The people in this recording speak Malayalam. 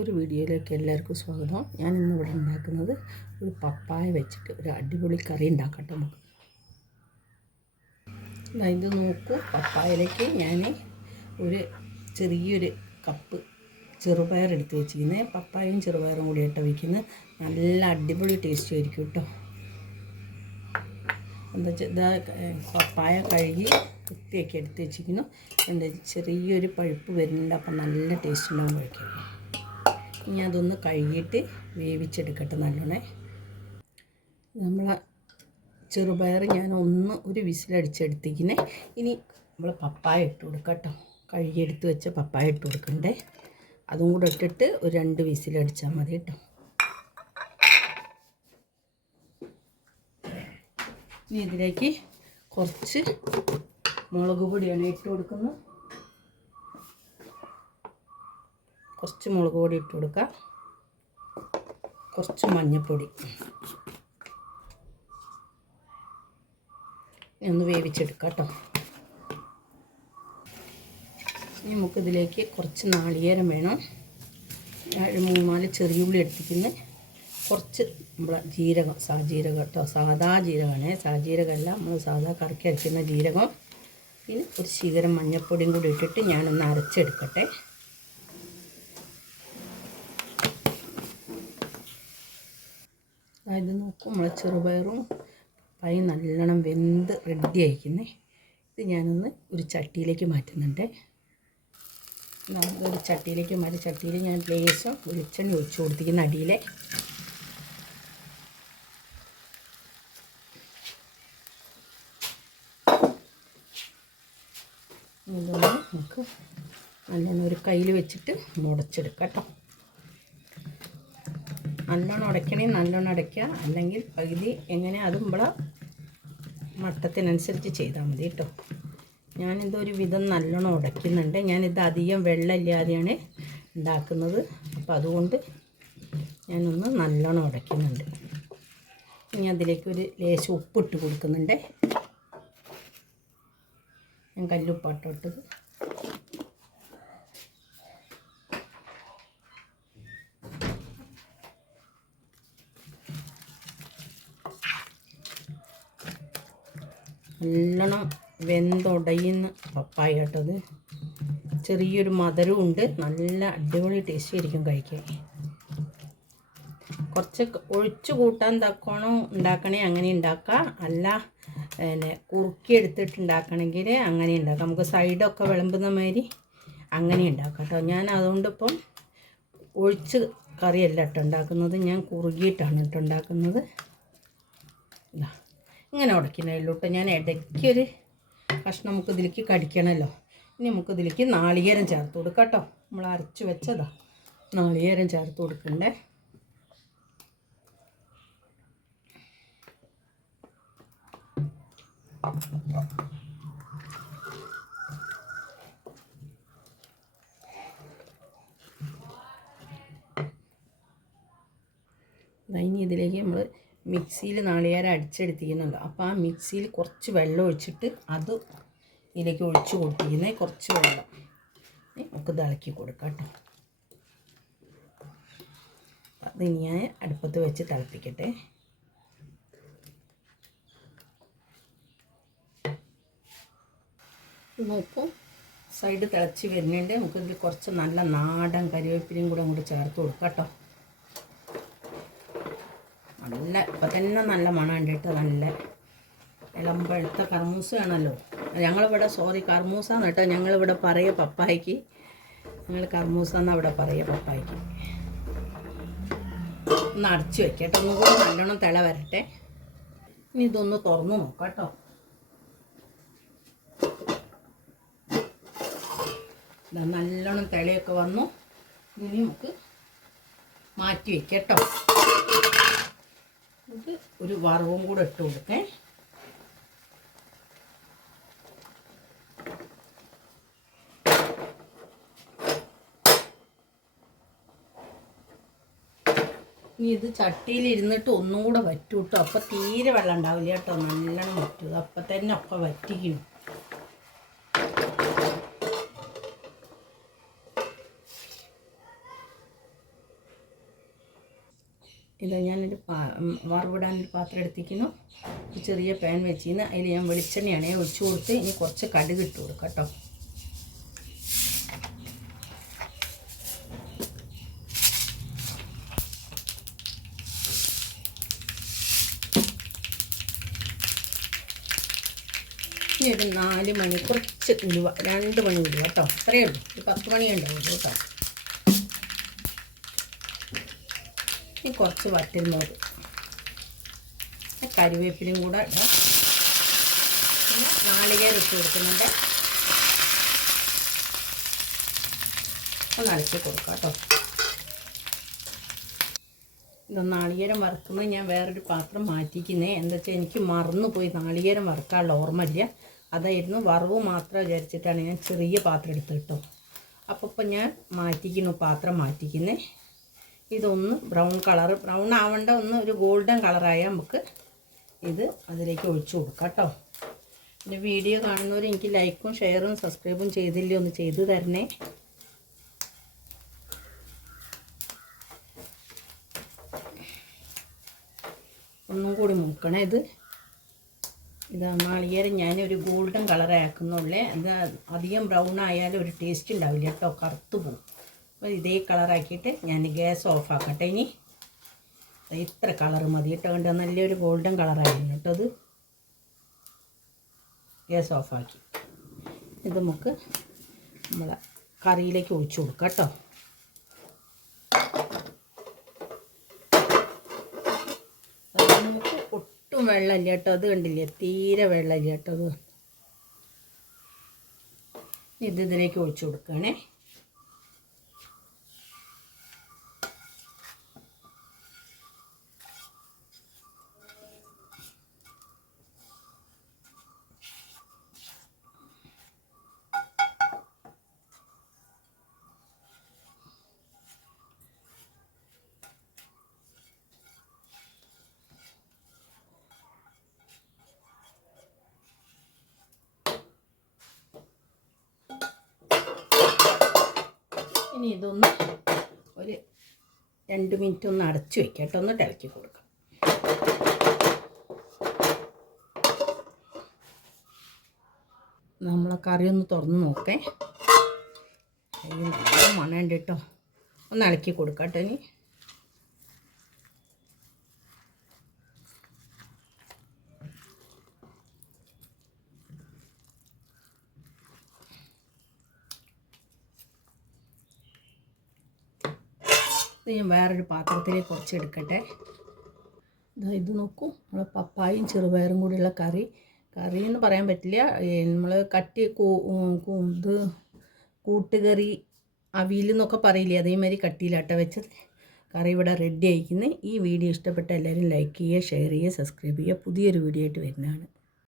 പുതിയൊരു വീഡിയോയിലേക്ക് എല്ലാവർക്കും സ്വാഗതം. ഞാൻ ഇന്ന് ഇവിടെ ഉണ്ടാക്കുന്നത് ഒരു പപ്പായ വെച്ചിട്ട് ഒരു അടിപൊളി കറി ഉണ്ടാക്കട്ടെ നമുക്ക്. ഇത് നോക്കൂ പപ്പായയിലേക്ക് ഞാൻ ഒരു ചെറിയൊരു കപ്പ് ചെറുപയർ എടുത്ത് വെച്ചിരിക്കുന്നത് പപ്പായയും ചെറുപയറും കൂടി ഇട്ട് വയ്ക്കുന്നത് നല്ല അടിപൊളി ടേസ്റ്റ് ആയിരിക്കും കേട്ടോ. എന്താ ഇതാ പപ്പായ കഴുകി വൃത്തിയാക്കി എടുത്ത് വെച്ചിരിക്കുന്നു. എന്താ ചെറിയൊരു പഴുപ്പ് വരുന്നുണ്ട് അപ്പം നല്ല ടേസ്റ്റ് ഉണ്ടാകും കഴിക്കാൻ. ഇനി അതൊന്ന് കഴുകിയിട്ട് വേവിച്ചെടുക്കട്ടെ നല്ലോണേ. നമ്മൾ ചെറുപയർ ഞാൻ ഒന്ന് ഒരു വിസിലടിച്ചെടുത്തിരിക്കുന്നേ ഇനി നമ്മൾ പപ്പായ ഇട്ട് കൊടുക്കാം കേട്ടോ കഴുകിയെടുത്ത് വെച്ച പപ്പായ ഇട്ട് കൊടുക്കണ്ടേ. അതും കൂടെ ഇട്ടിട്ട് ഒരു രണ്ട് വിസിലടിച്ചാൽ മതി കേട്ടോ. ഇനി ഇതിലേക്ക് കുറച്ച് മുളക് പൊടിയാണ് ഇട്ട് കൊടുക്കുന്നത്. കുറച്ച് മുളക് പൊടി ഇട്ട് കൊടുക്കുക. കുറച്ച് മഞ്ഞൾപ്പൊടി. ഒന്ന് വേവിച്ചെടുക്കാം കേട്ടോ. ഇനി നമുക്കിതിലേക്ക് കുറച്ച് നാളികേരം വേണം. ഒരു മൂന്നാൽ ചെറിയ ഉള്ളി എടുത്തിരിക്കുന്നത് കുറച്ച് നമ്മളെ ജീരകം സാജീരകം കേട്ടോ. സാധാ ജീരകമാണേ. സാജീരകമല്ല നമ്മൾ സാധാ കറക്കി അരയ്ക്കുന്ന ജീരകം. പിന്നെ ഒരു ശീകരം മഞ്ഞൾപ്പൊടിയും കൂടി ഇട്ടിട്ട് ഞാനൊന്ന് അരച്ചെടുക്കട്ടെ. ഇത് നോക്കും നമ്മളെ ചെറുപയറും പൈ നല്ലോണം വെന്ത് റെഡി ആയിക്കുന്നേ ഇത് ഞാനൊന്ന് ഒരു ചട്ടിയിലേക്ക് മാറ്റുന്നുണ്ട്. ഒരു ചട്ടിയിലേക്ക് മാറ്റി ചട്ടിയിൽ ഞാൻ ലേശം വെളിച്ചെണ്ണ ഒഴിച്ച് കൊടുത്തിരിക്കുന്ന അടിയിലെ. നമുക്ക് നല്ലോണം ഒരു കയ്യിൽ വെച്ചിട്ട് മുടച്ചെടുക്കാം കേട്ടോ. നല്ലോണം ഉടയ്ക്കണേ നല്ലോണം ഉടയ്ക്കുക അല്ലെങ്കിൽ പകുതി എങ്ങനെ അതും ഇവിടെ മട്ടത്തിനനുസരിച്ച് ചെയ്താൽ മതി കേട്ടോ. ഞാനിതൊരു വിധം നല്ലോണം ഉടയ്ക്കുന്നുണ്ട്. ഞാനിത് അധികം വെള്ളമില്ലാതെയാണ് ഉണ്ടാക്കുന്നത്. അപ്പോൾ അതുകൊണ്ട് ഞാനൊന്ന് നല്ലോണം ഉടയ്ക്കുന്നുണ്ട്. ഇനി അതിലേക്ക് ഒരു ലേശം ഉപ്പിട്ട് കൊടുക്കുന്നുണ്ട്. ഞാൻ കല്ലുപ്പാട്ടോ നല്ലോണം വെന്തുടയുന്ന പപ്പായ കേട്ടത്. ചെറിയൊരു മധുരവും ഉണ്ട്. നല്ല അടിപൊളി ടേസ്റ്റ് ആയിരിക്കും കഴിക്കാൻ. കുറച്ച് ഒഴിച്ച് കൂട്ടാൻ തക്കോണം ഉണ്ടാക്കണേ അങ്ങനെ ഉണ്ടാക്കാം. അല്ല പിന്നെ കുറുക്കി എടുത്തിട്ട് ഉണ്ടാക്കണമെങ്കിൽ അങ്ങനെ ഉണ്ടാക്കാം. നമുക്ക് സൈഡൊക്കെ വിളമ്പുന്ന മാതിരി അങ്ങനെ ഉണ്ടാക്കാം കേട്ടോ. ഞാൻ അതുകൊണ്ടിപ്പം ഒഴിച്ച് കറിയല്ല കേട്ടോ ഉണ്ടാക്കുന്നത്. ഞാൻ കുറുകിയിട്ടാണ് കേട്ടോ ഉണ്ടാക്കുന്നത്. ഇതാ. ഇങ്ങനെ ഉള്ളൂ കേട്ടോ. ഞാൻ ഇടയ്ക്കൊരു കഷ്ണം നമുക്ക് ഇതിലേക്ക് കടിക്കണമല്ലോ. ഇനി നമുക്ക് ഇതിലേക്ക് നാളികേരം ചേർത്ത് കൊടുക്കാം കേട്ടോ. നമ്മൾ അരച്ച് വെച്ചതാ. നാളികേരം ചേർത്ത് കൊടുക്കണ്ടേ. ഇനി ഇതിലേക്ക് നമ്മൾ മിക്സിയിൽ നാളികേരം അടിച്ചെടുത്തിരിക്കുന്നുണ്ട്. അപ്പോൾ ആ മിക്സിയിൽ കുറച്ച് വെള്ളം ഒഴിച്ചിട്ട് അത് ഇതിലേക്ക് ഒഴിച്ച് കൊടുത്തിരിക്കുന്നത് കുറച്ച് വെള്ളം. നമുക്ക് തിളക്കി കൊടുക്കാം കേട്ടോ. അത് ഞാൻ അടുപ്പത്ത് വെച്ച് തിളപ്പിക്കട്ടെ. നോക്കൂ സൈഡ് തിളച്ച് വരുന്നുണ്ട്. നമുക്കിതിൽ കുറച്ച് നല്ല നാടൻ കരിവേപ്പിലയും കൂടെ അങ്ങോട്ട് ചേർത്ത് കൊടുക്കാം കേട്ടോ. നല്ല ഇപ്പം തന്നെ നല്ല മണമുണ്ട് കേട്ടോ നല്ല ഇളമ്പഴുത്ത കർമൂസയാണല്ലോ ഞങ്ങളിവിടെ സോറി കർമൂസാന്ന് കേട്ടോ. ഞങ്ങളിവിടെ പറയുക പപ്പായ്ക്ക്. ഞങ്ങൾ കർമൂസ എന്നാണ് ഇവിടെ പറയുക പപ്പായ്ക്ക്. ഒന്ന് അടച്ച് വെക്കാം കേട്ടോ. ഒന്നും കൂടെ നല്ലോണം തിള വരട്ടെ. ഇനി ഇതൊന്ന് തുറന്നു നോക്കാം കേട്ടോ. നല്ലോണം തിളയൊക്കെ വന്നു. ഇനി നമുക്ക് മാറ്റി വയ്ക്കാം കേട്ടോ. ഇത് ഒരു വറവും കൂടെ ഇട്ട് കൊടുക്കേ. ഇനി ഇത് ചട്ടിയിൽ ഇരുന്നിട്ട് ഒന്നും കൂടെ വറ്റൂട്ടോ. കേട്ടോ അപ്പം തീരെ വെള്ളം ഉണ്ടാവില്ല കേട്ടോ. നല്ലോണം വറ്റുക അപ്പം തന്നെ ഒക്കെ വറ്റിക്കണം. ഇത് ഞാനൊരു പാ വറവിടാനൊരു പാത്രം എടുത്തിരിക്കുന്നു. ഒരു ചെറിയ പാൻ വെച്ചിരുന്നു അതിൽ ഞാൻ വെളിച്ചെണ്ണയാണ് ഒഴിച്ചു കൊടുത്ത് ഇനി കുറച്ച് കടുക് ഇട്ട് കൊടുക്കാം കേട്ടോ. ഇനി ഒരു നാല് മണി കുറച്ച് ഉലുവ രണ്ട് മണി ഉലുവ കേട്ടോ. അത്രയേ ഉള്ളൂ. ഒരു പത്ത് മണിയുണ്ടാവുള്ളൂ കേട്ടോ. ഇനി കുറച്ച് വറ്റൽമുളക്. കരിവേപ്പിലും കൂടെ ഇടാം. പിന്നെ നാളികേരം ഇട്ട് കൊടുക്കുന്നുണ്ട്. ഒന്ന് കൊടുക്കാം കേട്ടോ. നാളികേരം വറുക്കുന്നത് ഞാൻ വേറൊരു പാത്രം മാറ്റിക്കുന്നേ. എന്താ വെച്ചാൽ എനിക്ക് മറന്നു പോയി നാളികേരം വറുക്കാനുള്ള ഓർമ്മയില്ല. അതായിരുന്നു വറവ് മാത്രം വിചാരിച്ചിട്ടാണ് ഞാൻ ചെറിയ പാത്രം എടുത്ത് കിട്ടും. അപ്പോൾ ഞാൻ മാറ്റിക്കുന്നു പാത്രം മാറ്റിക്കുന്നേ. ഇതൊന്ന് ബ്രൗൺ കളർ ബ്രൗൺ ആവേണ്ട ഒന്ന് ഒരു ഗോൾഡൻ കളറായ നമുക്ക് ഇത് അതിലേക്ക് ഒഴിച്ചു കൊടുക്കാം കേട്ടോ. പിന്നെ വീഡിയോ കാണുന്നവർ എനിക്ക് ലൈക്കും ഷെയറും സബ്സ്ക്രൈബും ചെയ്തില്ലേ ഒന്ന് ചെയ്തു തരണേ. ഒന്നും കൂടി മുക്കണേ ഇത്. ഇത് നാളികേരം ഞാനൊരു ഗോൾഡൻ കളറാക്കുന്നുള്ളേ ഇത് അധികം ബ്രൗൺ ആയാലും ഒരു ടേസ്റ്റ് ഉണ്ടാവില്ല കേട്ടോ. കറുത്തു പോകും. അപ്പോൾ ഇതേ കളറാക്കിയിട്ട് ഞാൻ ഗ്യാസ് ഓഫ് ആക്കട്ടെ ഇനി ഇത്ര കളർ മതി കേട്ടോ. കണ്ടോ? നല്ലൊരു ഗോൾഡൻ കളറായിരുന്നു കേട്ടോ അത്. ഗ്യാസ് ഓഫാക്കി. ഇത് നമുക്ക് നമ്മളെ കറിയിലേക്ക് ഒഴിച്ചു കൊടുക്കാം കേട്ടോ. ഒട്ടും വെള്ളമില്ല കേട്ടോ. അത് കണ്ടില്ലേ? തീരെ വെള്ളമില്ല കേട്ടോ അത്. ഇത് ഇതിലേക്ക് ഒഴിച്ചു കൊടുക്കുകയാണേ. ഇനി ഇതൊന്ന് ഒരു രണ്ട് മിനിറ്റ് ഒന്ന് അടച്ചു വയ്ക്കാം കേട്ടോ. ഒന്ന് ഇളക്കി കൊടുക്കാം. നമ്മളെ കറി ഒന്ന് തുറന്ന് നോക്കേ. അതിന് ഉണ്ട് കേട്ടോ. ഒന്ന് ഇളക്കി കൊടുക്കാം കേട്ടോ ഇനി. ഇത് ഞാൻ വേറൊരു പാത്രത്തിലേക്ക് കുറച്ച് എടുക്കട്ടെ. ഇതാ ഇത് നോക്കൂ നമ്മൾ പപ്പായും ചെറുപയറും കൂടിയുള്ള കറി. കറി എന്ന് പറയാൻ പറ്റില്ല. നമ്മൾ കട്ടി ഇത് കൂട്ടുകറി അവിയിൽ എന്നൊക്കെ പറയില്ലേ അതേമാതിരി കട്ടിയിലാട്ട വെച്ചത്. കറി ഇവിടെ റെഡി ആയിരിക്കുന്നത് ഈ വീഡിയോ ഇഷ്ടപ്പെട്ട എല്ലാവരും ലൈക്ക് ചെയ്യുക ഷെയർ ചെയ്യുക സബ്സ്ക്രൈബ് ചെയ്യുക. പുതിയൊരു വീഡിയോ ആയിട്ട് വരുന്നതാണ്.